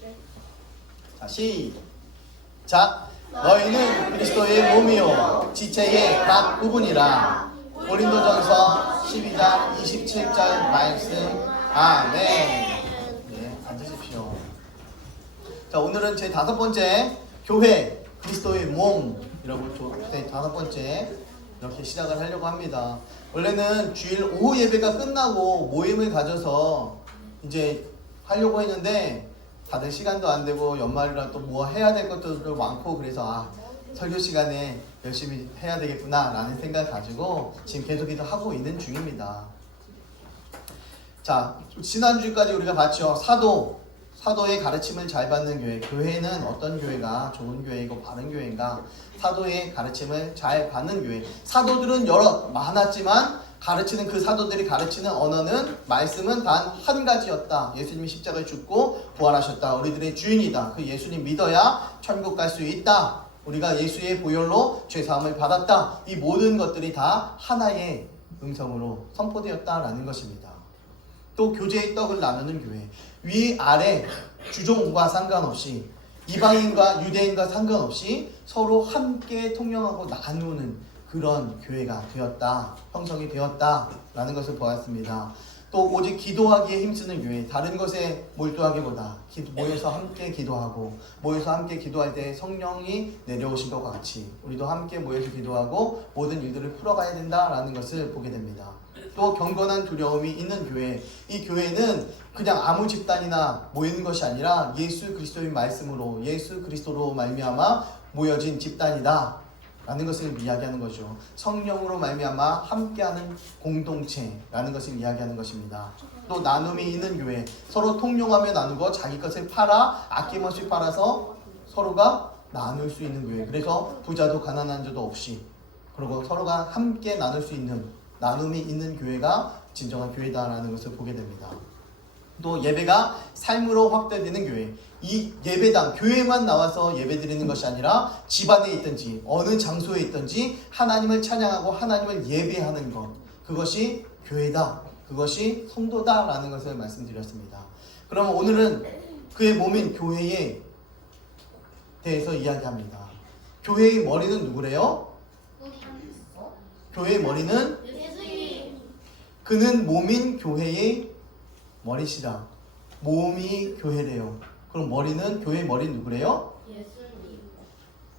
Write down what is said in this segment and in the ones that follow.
자, 시작. 너희는 그리스도의 몸이요 지체의 각 부분이라. 고린도전서 12장 27절 말씀. 아멘. 네, 앉으십시오. 자, 오늘은 제 5번째 교회 그리스도의 몸이라고 제 5번째 이렇게 시작을 하려고 합니다. 원래는 주일 오후 예배가 끝나고 모임을 가져서 이제 하려고 했는데 다들 시간도 안 되고 연말이라 또 뭐 해야 될 것들도 많고 그래서 설교 시간에 열심히 해야 되겠구나 라는 생각을 가지고 지금 계속 하고 있는 중입니다. 자, 지난주까지 우리가 봤죠. 사도의 가르침을 잘 받는 교회. 교회는 어떤 교회가 좋은 교회이고 바른 교회인가? 사도의 가르침을 잘 받는 교회. 사도들은 많았지만 가르치는 그 사도들이 가르치는 언어는 말씀은 단 한 가지였다. 예수님이 십자가에 죽고 부활하셨다. 우리들의 주인이다. 그 예수님 믿어야 천국 갈 수 있다. 우리가 예수의 보혈로 죄사함을 받았다. 이 모든 것들이 다 하나의 음성으로 선포되었다라는 것입니다. 또 교제의 떡을 나누는 교회. 위아래 주종과 상관없이 이방인과 유대인과 상관없이 서로 함께 통용하고 나누는 그런 교회가 되었다. 형성이 되었다라는 것을 보았습니다. 또 오직 기도하기에 힘쓰는 교회. 다른 것에 몰두하기보다 모여서 함께 기도하고 모여서 함께 기도할 때 성령이 내려오신 것 같이 우리도 함께 모여서 기도하고 모든 일들을 풀어가야 된다라는 것을 보게 됩니다. 또 경건한 두려움이 있는 교회. 이 교회는 그냥 아무 집단이나 모이는 것이 아니라 예수 그리스도의 말씀으로 예수 그리스도로 말미암아 모여진 집단이다 라는 것을 이야기하는 거죠. 성령으로 말미암아 함께하는 공동체라는 것을 이야기하는 것입니다. 또 나눔이 있는 교회. 서로 통용하며 나누고 자기 것을 팔아 아낌없이 팔아서 서로가 나눌 수 있는 교회. 그래서 부자도 가난한 자도 없이 그리고 서로가 함께 나눌 수 있는 나눔이 있는 교회가 진정한 교회다라는 것을 보게 됩니다. 또 예배가 삶으로 확대되는 교회. 이 예배당, 교회만 나와서 예배드리는 것이 아니라 집안에 있든지 어느 장소에 있든지 하나님을 찬양하고 하나님을 예배하는 것. 그것이 교회다. 그것이 성도다라는 것을 말씀드렸습니다. 그럼 오늘은 그의 몸인 교회에 대해서 이야기합니다. 교회의 머리는 누구래요? 교회의 머리는 그는 몸인 교회의 머리시라. 몸이 교회래요. 그럼 머리는 교회의 머리는 누구래요?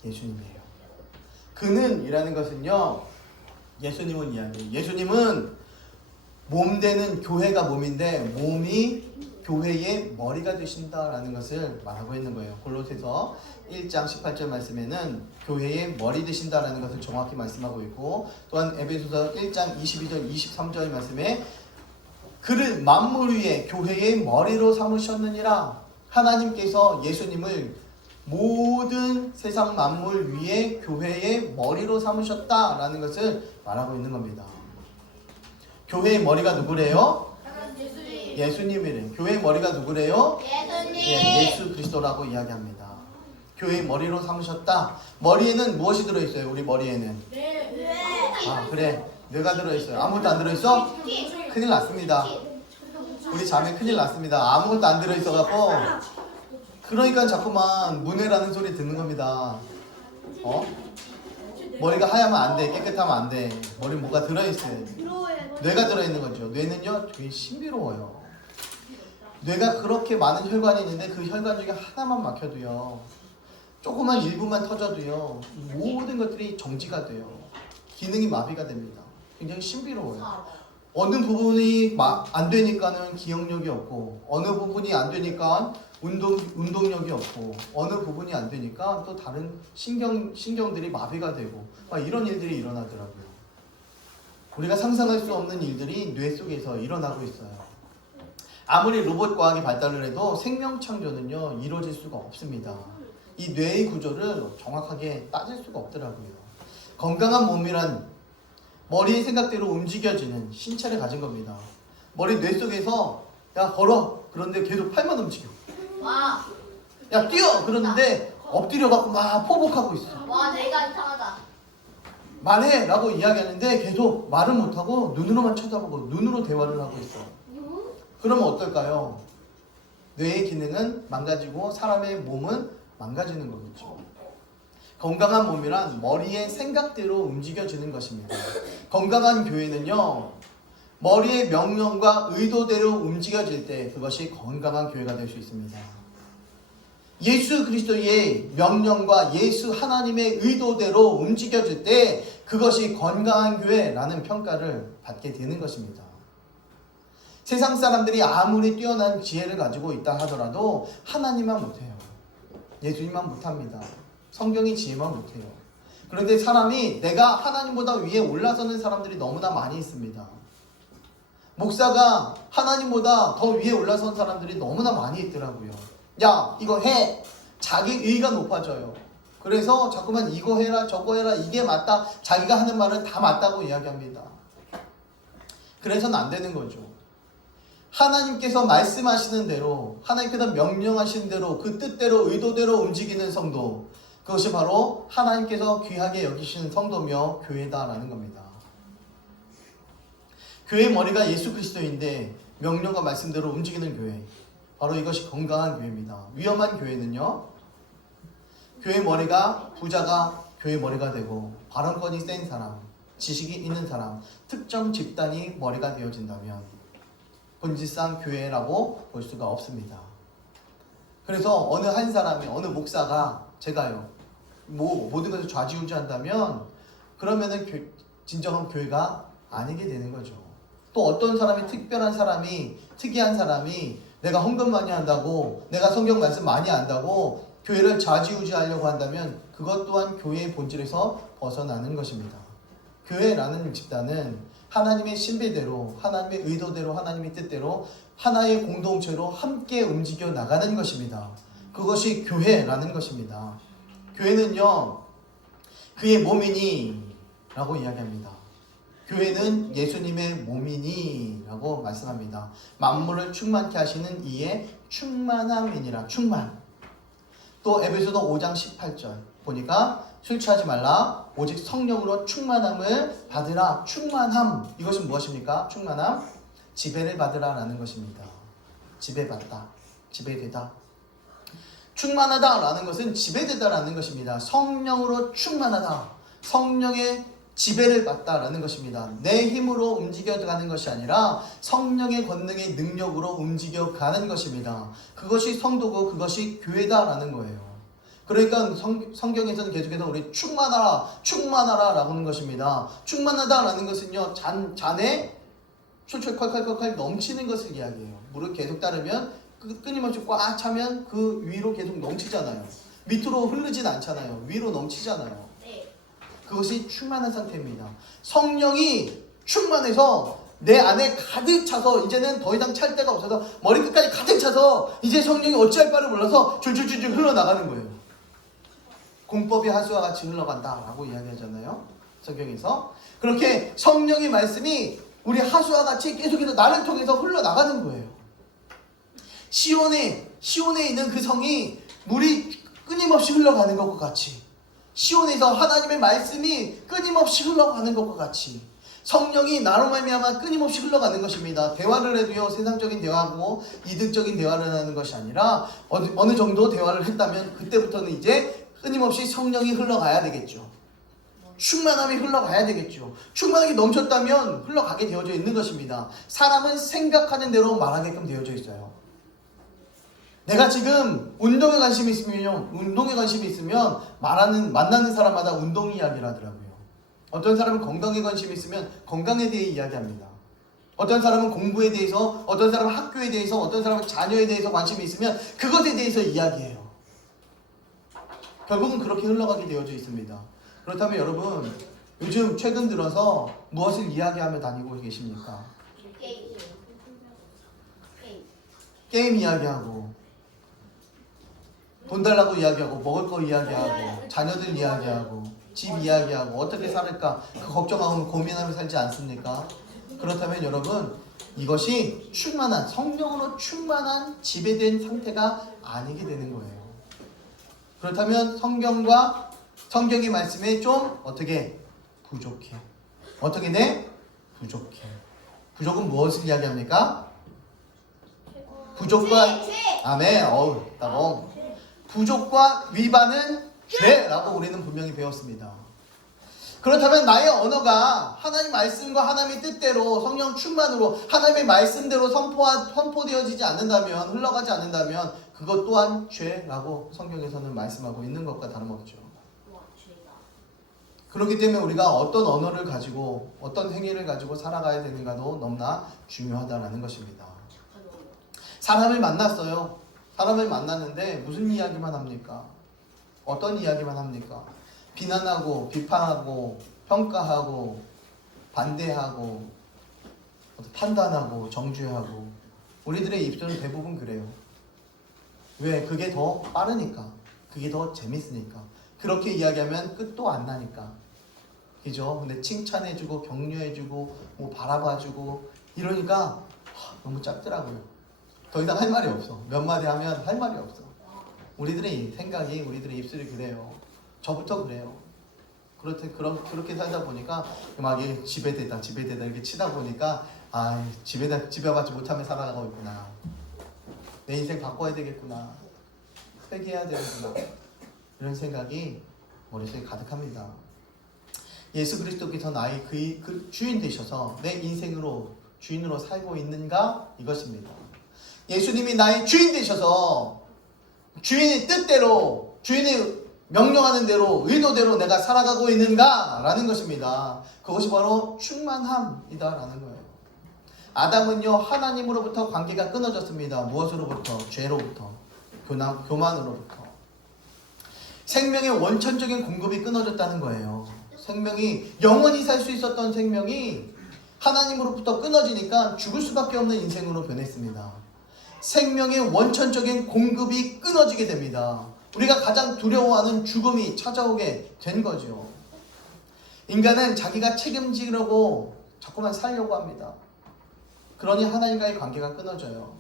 예수님이에요. 그는 이라는 것은요, 예수님은 이야기해요. 예수님은 몸 되는 교회가 몸인데 몸이 교회의 머리가 되신다라는 것을 말하고 있는 거예요. 골로새서 1장 18절 말씀에는 교회의 머리 되신다라는 것을 정확히 말씀하고 있고, 또한 에베소서 1장 22절 23절 말씀에 그를 만물 위에 교회의 머리로 삼으셨느니라. 하나님께서 예수님을 모든 세상 만물 위에 교회의 머리로 삼으셨다라는 것을 말하고 있는 겁니다. 교회의 머리가 누구래요? 예수님이래요. 교회의 머리가 누구래요? 예수 그리스도라고 이야기합니다. 교회의 머리로 삼으셨다. 머리에는 무엇이 들어있어요? 우리 머리에는 그래, 뇌가 들어있어요. 아무것도 안 들어있어? 큰일 났습니다. 우리 자매 큰일 났습니다. 아무것도 안 들어있어갖고 그러니까 자꾸만 문외라는 소리 듣는 겁니다. 머리가 하얗면 안 돼. 깨끗하면 안 돼. 머리 뭐가 들어있어요. 뇌가 들어있는 거죠. 뇌는요 되게 신비로워요. 뇌가 그렇게 많은 혈관이 있는데 그 혈관 중에 하나만 막혀도요, 조그만 일부만 터져도요, 모든 것들이 정지가 돼요. 기능이 마비가 됩니다. 굉장히 신비로워요. 어느 부분이 안 되니까는 기억력이 없고, 어느 부분이 안 되니까 운동력이 없고, 어느 부분이 안 되니까 또 다른 신경들이 마비가 되고, 이런 일들이 일어나더라고요. 우리가 상상할 수 없는 일들이 뇌 속에서 일어나고 있어요. 아무리 로봇 과학이 발달을 해도 생명 창조는요 이루어질 수가 없습니다. 이 뇌의 구조를 정확하게 따질 수가 없더라고요. 건강한 몸이란 머리의 생각대로 움직여지는 신체를 가진 겁니다. 머리 뇌 속에서 야 걸어 그런데 계속 팔만 움직여. 야 뛰어 그러는데 엎드려갖고 막 포복하고 있어. 와 내가 이상하다. 말해 라고 이야기하는데 계속 말을 못하고 눈으로만 쳐다보고 눈으로 대화를 하고 있어. 그러면 어떨까요? 뇌의 기능은 망가지고 사람의 몸은 망가지는 거겠죠. 건강한 몸이란 머리의 생각대로 움직여지는 것입니다. 건강한 교회는요, 머리의 명령과 의도대로 움직여질 때 그것이 건강한 교회가 될 수 있습니다. 예수 그리스도의 명령과 예수 하나님의 의도대로 움직여질 때 그것이 건강한 교회라는 평가를 받게 되는 것입니다. 세상 사람들이 아무리 뛰어난 지혜를 가지고 있다 하더라도 하나님만 못해요. 예수님만 못합니다. 성경이 지혜만 못해요. 그런데 사람이 내가 하나님보다 위에 올라서는 사람들이 너무나 많이 있습니다. 목사가 하나님보다 더 위에 올라선 사람들이 너무나 많이 있더라고요. 야, 이거 해! 자기 의가 높아져요. 그래서 자꾸만 이거 해라 저거 해라 이게 맞다, 자기가 하는 말은 다 맞다고 이야기합니다. 그래서는 안 되는 거죠. 하나님께서 말씀하시는 대로, 하나님께서 명령하신 대로, 그 뜻대로 의도대로 움직이는 성도, 그것이 바로 하나님께서 귀하게 여기시는 성도며 교회다라는 겁니다. 교회의 머리가 예수 그리스도인데 명령과 말씀대로 움직이는 교회, 바로 이것이 건강한 교회입니다. 위험한 교회는요, 교회 머리가, 부자가 교회 머리가 되고 발언권이 센 사람, 지식이 있는 사람, 특정 집단이 머리가 되어진다면 본질상 교회라고 볼 수가 없습니다. 그래서 어느 한 사람이, 어느 목사가, 제가요, 모든 것을 좌지우지한다면 그러면은 진정한 교회가 아니게 되는 거죠. 또 어떤 사람이, 특별한 사람이, 특이한 사람이 내가 헌금 많이 한다고, 내가 성경 말씀 많이 안다고 교회를 좌지우지하려고 한다면 그것 또한 교회의 본질에서 벗어나는 것입니다. 교회라는 집단은 하나님의 신비대로, 하나님의 의도대로, 하나님의 뜻대로 하나의 공동체로 함께 움직여 나가는 것입니다. 그것이 교회라는 것입니다. 교회는요, 그의 몸이니 라고 이야기합니다. 교회는 예수님의 몸이니 라고 말씀합니다. 만물을 충만케 하시는 이의 충만함이니라. 충만. 또 에베소서 5장 18절 보니까 술 취하지 말라 오직 성령으로 충만함을 받으라. 충만함, 이것은 무엇입니까? 충만함, 지배를 받으라 라는 것입니다. 지배받다, 지배되다. 충만하다 라는 것은 지배되다 라는 것입니다. 성령으로 충만하다, 성령의 지배를 받다 라는 것입니다. 내 힘으로 움직여가는 것이 아니라 성령의 권능의 능력으로 움직여가는 것입니다. 그것이 성도고 그것이 교회다 라는 거예요. 그러니까 성경에서는 계속해서 우리 충만하라, 충만하라 라고 하는 것입니다. 충만하다 라는 것은요, 잔에 솔솔 콸콸콸콸 넘치는 것을 이야기해요. 물을 계속 따르면 끊임없이 꽉 차면 그 위로 계속 넘치잖아요. 밑으로 흐르진 않잖아요. 위로 넘치잖아요. 그것이 충만한 상태입니다. 성령이 충만해서 내 안에 가득 차서 이제는 더 이상 찰 데가 없어서 머리끝까지 가득 차서 이제 성령이 어찌할 바를 몰라서 줄줄줄줄 흘러나가는 거예요. 공법이 하수와 같이 흘러간다 라고 이야기하잖아요, 성경에서. 그렇게 성령의 말씀이 우리 하수와 같이 계속해서 나를 통해서 흘러나가는 거예요. 시온에 있는 그 성이 물이 끊임없이 흘러가는 것과 같이, 시온에서 하나님의 말씀이 끊임없이 흘러가는 것과 같이 성령이 나로 말미암아 끊임없이 흘러가는 것입니다. 대화를 해도요, 세상적인 대화고 이득적인 대화를 하는 것이 아니라 어느 정도 대화를 했다면 그때부터는 이제 끊임없이 성령이 흘러가야 되겠죠. 충만함이 흘러가야 되겠죠. 충만하게 넘쳤다면 흘러가게 되어져 있는 것입니다. 사람은 생각하는 대로 말하게끔 되어져 있어요. 내가 지금 운동에 관심이 있으면 만나는 사람마다 운동 이야기를 하더라고요. 어떤 사람은 건강에 관심이 있으면 건강에 대해 이야기합니다. 어떤 사람은 공부에 대해서, 어떤 사람은 학교에 대해서, 어떤 사람은 자녀에 대해서 관심이 있으면 그것에 대해서 이야기해요. 결국은 그렇게 흘러가게 되어져 있습니다. 그렇다면 여러분, 요즘 최근 들어서 무엇을 이야기하며 다니고 계십니까? 게임 이야기하고, 돈 달라고 이야기하고, 먹을 거 이야기하고, 자녀들 이야기하고, 집 이야기하고, 어떻게 살을까 그 걱정하고 고민하며 살지 않습니까? 그렇다면 여러분, 이것이 충만한, 성령으로 충만한 지배된 상태가 아니게 되는 거예요. 그렇다면 성경의 말씀에 좀 어떻게 부족해. 어떻게 돼? 부족해. 부족은 무엇을 이야기합니까? 부족과 아멘. 어우, 따봉. 부족과 위반은 죄라고 우리는 분명히 배웠습니다. 그렇다면 나의 언어가 하나님 말씀과 하나님의 뜻대로 성령 충만으로 하나님의 말씀대로 선포되어지지 않는다면, 흘러가지 않는다면 그것 또한 죄라고 성경에서는 말씀하고 있는 것과 다름없죠. 그렇기 때문에 우리가 어떤 언어를 가지고 어떤 행위를 가지고 살아가야 되는가도 너무나 중요하다는 것입니다. 사람을 만났어요. 사람을 만났는데 무슨 이야기만 합니까? 어떤 이야기만 합니까? 비난하고 비판하고 평가하고 반대하고 판단하고 정죄하고 우리들의 입술은 대부분 그래요. 왜? 그게 더 빠르니까. 그게 더 재밌으니까. 그렇게 이야기하면 끝도 안 나니까. 그죠? 근데 칭찬해주고 격려해주고 뭐 바라봐주고 이러니까 너무 작더라고요. 더 이상 할 말이 없어. 몇 마디 하면 할 말이 없어. 우리들의 생각이, 우리들의 입술이 그래요. 저부터 그래요. 그렇게 살다 보니까 막 지배되다 이렇게 치다 보니까 지배받지 못하며 살아가고 있구나. 내 인생 바꿔야 되겠구나. 회개해야 되겠구나. 이런 생각이 머릿속에 가득합니다. 예수 그리스도께서 나의 그 주인 되셔서 내 인생으로 주인으로 살고 있는가? 이것입니다. 예수님이 나의 주인 되셔서 주인의 뜻대로 주인의 명령하는 대로 의도대로 내가 살아가고 있는가? 라는 것입니다. 그것이 바로 충만함이다라는 거예요. 아담은요 하나님으로부터 관계가 끊어졌습니다. 무엇으로부터? 죄로부터, 교만으로부터. 생명의 원천적인 공급이 끊어졌다는 거예요. 생명이 영원히 살 수 있었던 생명이 하나님으로부터 끊어지니까 죽을 수밖에 없는 인생으로 변했습니다. 생명의 원천적인 공급이 끊어지게 됩니다. 우리가 가장 두려워하는 죽음이 찾아오게 된 거죠. 인간은 자기가 책임지려고 자꾸만 살려고 합니다. 그러니 하나님과의 관계가 끊어져요.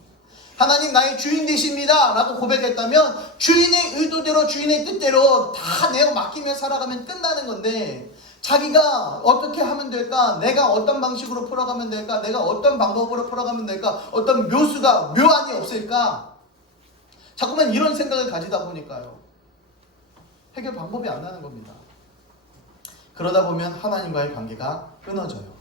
하나님 나의 주인 되십니다 라고 고백했다면 주인의 의도대로 주인의 뜻대로 다 내가 맡기며 살아가면 끝나는 건데 자기가 어떻게 하면 될까? 내가 어떤 방식으로 풀어가면 될까? 내가 어떤 방법으로 풀어가면 될까? 어떤 묘안이 없을까? 자꾸만 이런 생각을 가지다 보니까요. 해결 방법이 안 나는 겁니다. 그러다 보면 하나님과의 관계가 끊어져요.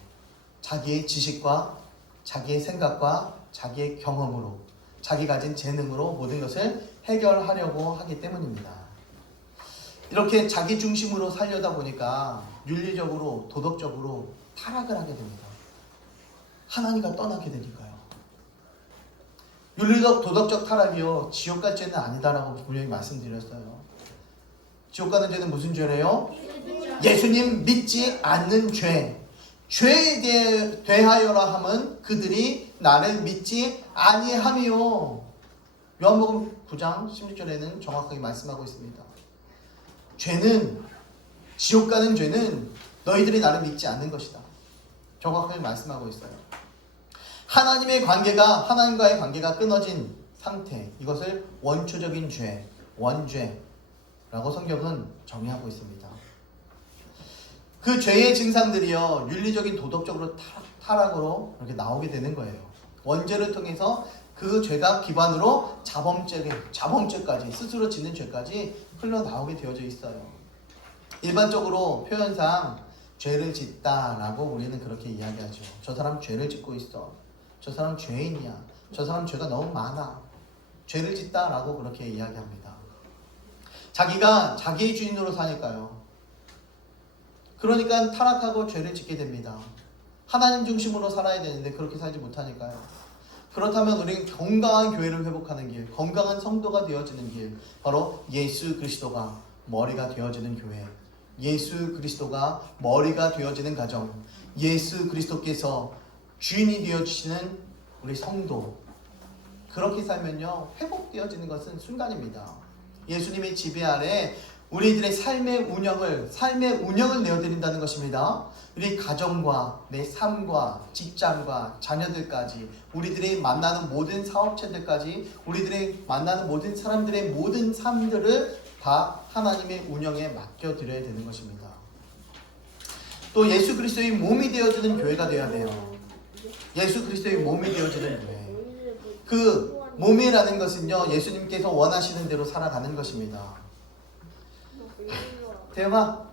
자기의 지식과 자기의 생각과 자기의 경험으로 자기 가진 재능으로 모든 것을 해결하려고 하기 때문입니다. 이렇게 자기 중심으로 살려다 보니까 윤리적으로 도덕적으로 타락을 하게 됩니다. 하나님과 떠나게 되니까요. 윤리적 도덕적 타락이요 지옥 갈 죄는 아니다라고 분명히 말씀드렸어요. 지옥 가는 죄는 무슨 죄래요? 예수님 믿지 않는 죄. 죄에 대하여라 함은 그들이 나를 믿지 아니함이요. 요한복음 9장 16절에는 정확하게 말씀하고 있습니다. 죄는 지옥 가는 죄는 너희들이 나를 믿지 않는 것이다. 정확하게 말씀하고 있어요. 하나님과의 관계가 끊어진 상태, 이것을 원초적인 죄, 원죄라고 성경은 정의하고 있습니다. 그 죄의 증상들이요 윤리적인 도덕적으로 타락으로 이렇게 나오게 되는 거예요. 원죄를 통해서 그 죄가 기반으로 자범죄까지 스스로 짓는 죄까지 흘러나오게 되어져 있어요. 일반적으로 표현상 죄를 짓다라고 우리는 그렇게 이야기하죠. 저 사람 죄를 짓고 있어. 저 사람 죄인이야. 저 사람 죄가 너무 많아. 죄를 짓다라고 그렇게 이야기합니다. 자기가 자기의 주인으로 사니까요. 그러니까 타락하고 죄를 짓게 됩니다. 하나님 중심으로 살아야 되는데 그렇게 살지 못하니까요. 그렇다면 우리는 건강한 교회를 회복하는 길, 건강한 성도가 되어지는 길, 바로 예수 그리스도가 머리가 되어지는 교회, 예수 그리스도가 머리가 되어지는 가정, 예수 그리스도께서 주인이 되어주시는 우리 성도, 그렇게 살면요 회복되어지는 것은 순간입니다. 예수님의 지배 아래 우리들의 삶의 운영을 내어드린다는 것입니다. 우리 가정과 내 삶과 직장과 자녀들까지, 우리들이 만나는 모든 사업체들까지, 우리들이 만나는 모든 사람들의 모든 삶들을 다 하나님의 운영에 맡겨드려야 되는 것입니다. 또 예수 그리스도의 몸이 되어지는 교회가 되어야 돼요. 예수 그리스도의 몸이 되어지는 교회. 그 몸이라는 것은요, 예수님께서 원하시는 대로 살아가는 것입니다. 태영아,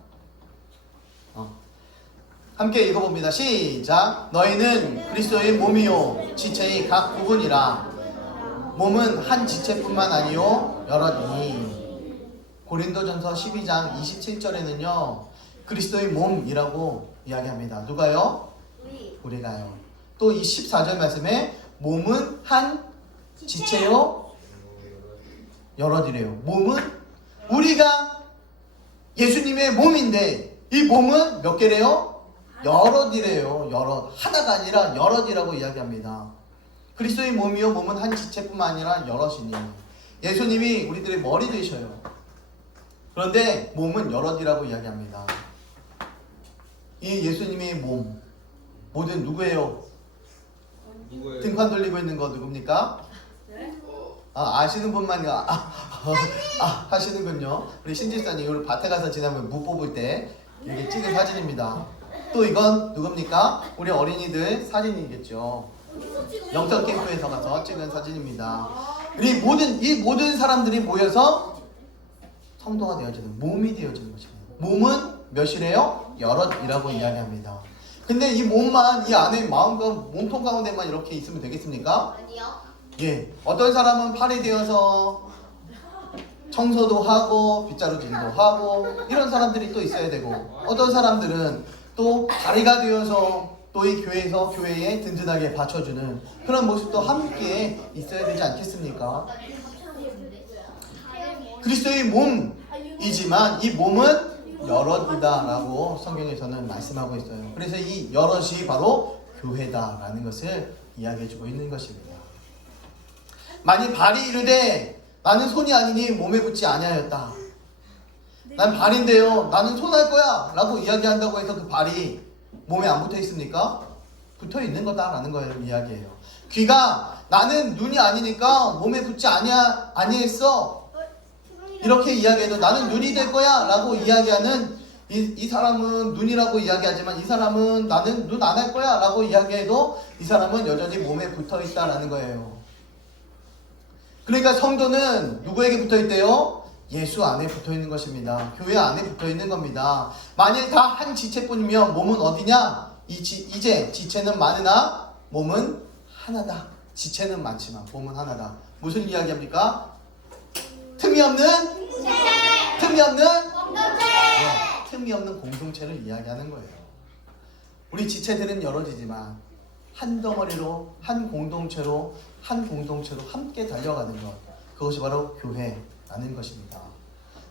함께 읽어봅니다. 시작. 너희는 그리스도의 몸이요 지체의 각 부분이라. 몸은 한 지체뿐만 아니요 여럿이니. 고린도전서 12장 27절에는요 그리스도의 몸이라고 이야기합니다. 누가요? 우리가요. 또 이 14절 말씀에 몸은 한 지체요 여럿이래요. 몸은 우리가 예수님의 몸인데 이 몸은 몇 개래요? 여럿이래요. 여럿. 하나가 아니라 여럿이라고 이야기합니다. 그리스도의 몸이요 몸은 한 지체뿐만 아니라 여럿이니. 예수님이 우리들의 머리 되셔요. 그런데 몸은 여럿이라고 이야기합니다. 이 예수님의 몸 모든 누구예요? 등판 돌리고 있는 거 누굽니까? 아시는 분만 하시는군요. 우리 신집사님 오늘 밭에 가서 지나면 무 뽑을 때 이렇게 찍은 사진입니다. 또 이건 누굽니까? 우리 어린이들 사진이겠죠. 영성 캠프에서 가서 찍은 사진입니다. 이 모든 사람들이 모여서 성도가 되어지는 몸이 되어지는 것입니다. 몸은 몇이래요? 여럿이라고 이야기합니다. 근데 이 몸만 이 안에 마음과 몸통 가운데만 이렇게 있으면 되겠습니까? 아니요. 예, 어떤 사람은 팔이 되어서 청소도 하고 빗자루질도 하고 이런 사람들이 또 있어야 되고, 어떤 사람들은 또 다리가 되어서 또 이 교회에서 교회에 든든하게 받쳐주는 그런 모습도 함께 있어야 되지 않겠습니까? 그리스도의 몸이지만 이 몸은 여럿이다라고 성경에서는 말씀하고 있어요. 그래서 이 여럿이 바로 교회다라는 것을 이야기해주고 있는 것입니다. 만일 발이 이르되 나는 손이 아니니 몸에 붙지 아니하였다. 난 발인데요 나는 손 할 거야 라고 이야기한다고 해서 그 발이 몸에 안 붙어 있습니까? 붙어 있는 거다라는 거예요. 이야기예요. 귀가 나는 눈이 아니니까 몸에 붙지 아니했어 이렇게 이야기해도 나는 눈이 될 거야 라고 이야기하는 이 사람은 눈이라고 이야기하지만 이 사람은 나는 눈 안 할 거야 라고 이야기해도 이 사람은 여전히 몸에 붙어 있다라는 거예요. 그러니까 성도는 누구에게 붙어 있대요? 예수 안에 붙어 있는 것입니다. 교회 안에 붙어 있는 겁니다. 만일 다 한 지체뿐이면 몸은 어디냐? 이제 지체는 많으나 몸은 하나다. 지체는 많지만 몸은 하나다. 무슨 이야기합니까? 틈이 없는 공동체. 틈이 없는 공동체를 이야기하는 거예요. 우리 지체들은 여럿이지만 한 덩어리로 한 공동체로 함께 달려가는 것, 그것이 바로 교회라는 것입니다.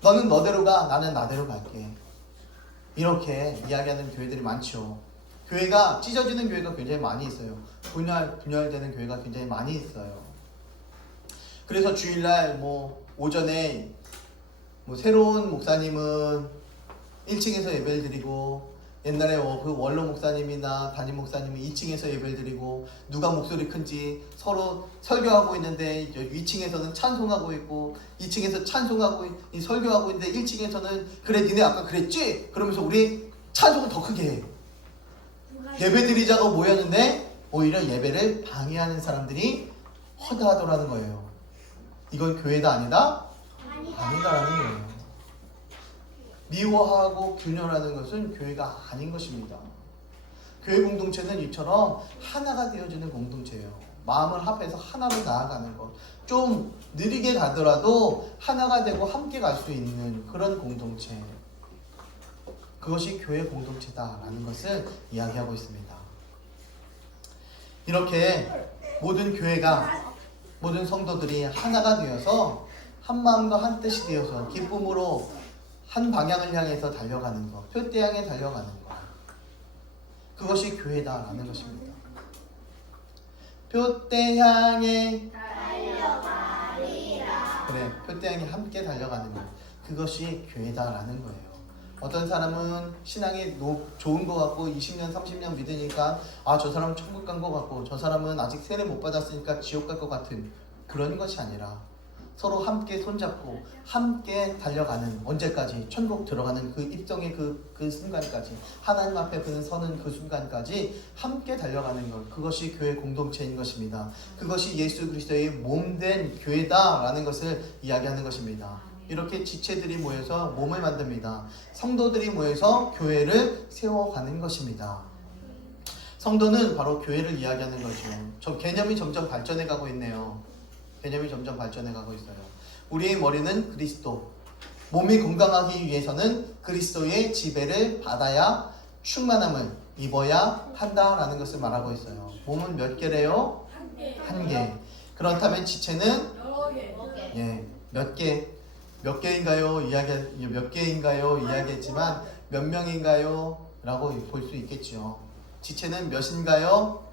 너는 너대로 가, 나는 나대로 갈게. 이렇게 이야기하는 교회들이 많죠. 교회가 찢어지는 교회가 굉장히 많이 있어요. 분열되는 교회가 굉장히 많이 있어요. 그래서 주일날 오전에 새로운 목사님은 1층에서 예배를 드리고, 옛날에 그 원로 목사님이나 담임 목사님은 2층에서 예배를 드리고, 누가 목소리 큰지 서로 설교하고 있는데 2층에서는 찬송하고 있고 2층에서 설교하고 있는데 1층에서는 그래 니네 아까 그랬지? 그러면서 우리 찬송을 더 크게 해. 예배 드리자고 모였는데 오히려 예배를 방해하는 사람들이 허다하더라는 거예요. 이건 교회다 아니다? 아니다라는 거예요. 미워하고 균열하는 것은 교회가 아닌 것입니다. 교회 공동체는 이처럼 하나가 되어지는 공동체예요. 마음을 합해서 하나로 나아가는 것. 좀 느리게 가더라도 하나가 되고 함께 갈 수 있는 그런 공동체. 그것이 교회 공동체다라는 것을 이야기하고 있습니다. 이렇게 모든 교회가, 모든 성도들이 하나가 되어서 한 마음과 한 뜻이 되어서 기쁨으로 한 방향을 향해서 달려가는 것, 표대 향해 달려가는 것, 그것이 교회다라는 것입니다. 표대 향해 달려가리라. 그래, 표대 향해 함께 달려가는 것, 그것이 교회다라는 거예요. 어떤 사람은 신앙이 좋은 것 같고 20년 30년 믿으니까 저 사람은 천국 간 것 같고 저 사람은 아직 세례 못 받았으니까 지옥 갈 것 같은 그런 것이 아니라, 서로 함께 손잡고 함께 달려가는, 언제까지? 천국 들어가는 그 입성의 그 순간까지, 하나님 앞에 그는 서는 그 순간까지 함께 달려가는 것, 그것이 교회 공동체인 것입니다. 그것이 예수 그리스도의 몸된 교회다라는 것을 이야기하는 것입니다. 이렇게 지체들이 모여서 몸을 만듭니다. 성도들이 모여서 교회를 세워가는 것입니다. 성도는 바로 교회를 이야기하는 거죠. 저 개념이 점점 발전해 가고 있네요. 개념이 점점 발전해 가고 있어요. 우리의 머리는 그리스도. 몸이 건강하기 위해서는 그리스도의 지배를 받아야 충만함을 입어야 한다라는 것을 말하고 있어요. 몸은 몇 개래요? 한 개. 그렇다면 지체는 몇 개. 몇 개인가요? 몇 개인가요? 이야기했지만 몇 명인가요? 라고 볼 수 있겠죠. 지체는 몇인가요?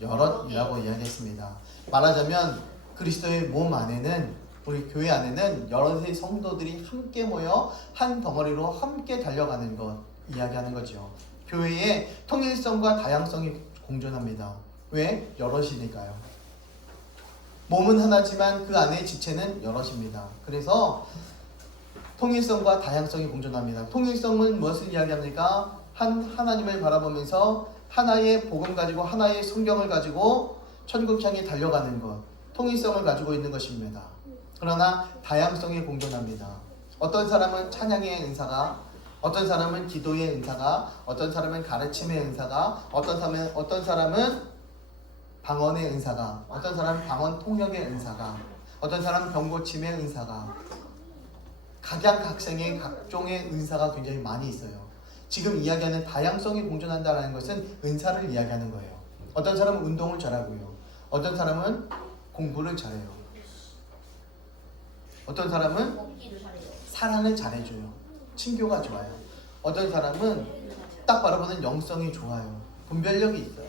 여럿이라고 이야기했습니다. 말하자면 그리스도의 몸 안에는, 우리 교회 안에는 여럿의 성도들이 함께 모여 한 덩어리로 함께 달려가는 것 이야기하는 거죠. 교회의 통일성과 다양성이 공존합니다. 왜? 여럿이니까요. 몸은 하나지만 그 안에 지체는 여럿입니다. 그래서 통일성과 다양성이 공존합니다. 통일성은 무엇을 이야기합니까? 하나님을 바라보면서 하나의 복음 가지고, 하나의 성경을 가지고 천국 향해 달려가는 것, 통일성을 가지고 있는 것입니다. 그러나 다양성이 공존합니다. 어떤 사람은 찬양의 은사가, 어떤 사람은 기도의 은사가, 어떤 사람은 가르침의 은사가, 어떤 사람은 방언의 은사가, 어떤 사람은 방언 통역의 은사가, 어떤 사람은 병고침의 은사가, 각양각색의 각종의 은사가 굉장히 많이 있어요. 지금 이야기하는 다양성이 공존한다는 것은 은사를 이야기하는 거예요. 어떤 사람은 운동을 잘하고요. 어떤 사람은 공부를 잘해요. 어떤 사람은 사랑을 잘해줘요. 친교가 좋아요. 어떤 사람은 딱 바라보는 영성이 좋아요. 분별력이 있어요.